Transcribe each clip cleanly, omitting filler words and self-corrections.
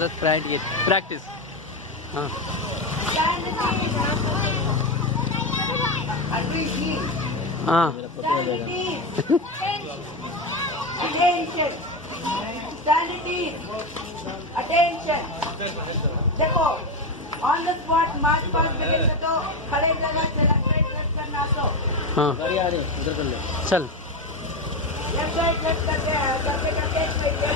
माझं प्रॅक्टिस हां हां Attention. Sanity. Attention. देखो on the spot मार्च पास begin तो खड़े लगा लेफ्ट करना तो हां चल लेफ्ट करते हैं करके करके ये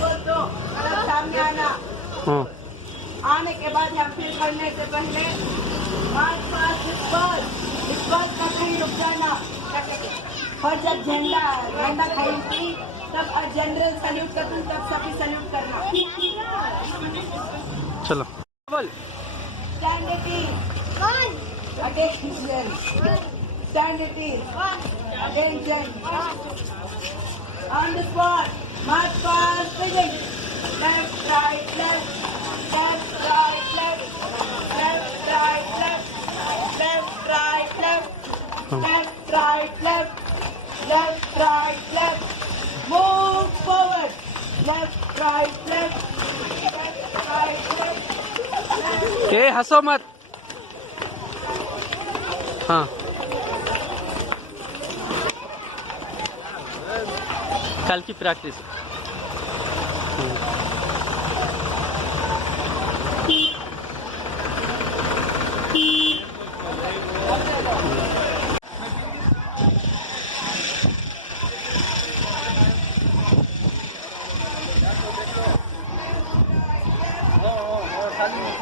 बोल दो अलग सामने आना हां आने के बाद हम फिर करने से पहले मार्च पास इस बस का कहीं रुक जाना और जब झंडा खड़ी तब जनरल सैल्यूट कर दूं तब सभी सैल्यूट करना चलो बोल stand at ease attention stand at ease attention on the spot march पास begin left right left left right left left right left left right left left right left left, right, left, move forward, left, right, left, ए हंसो मत हाँ कल की practice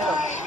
left.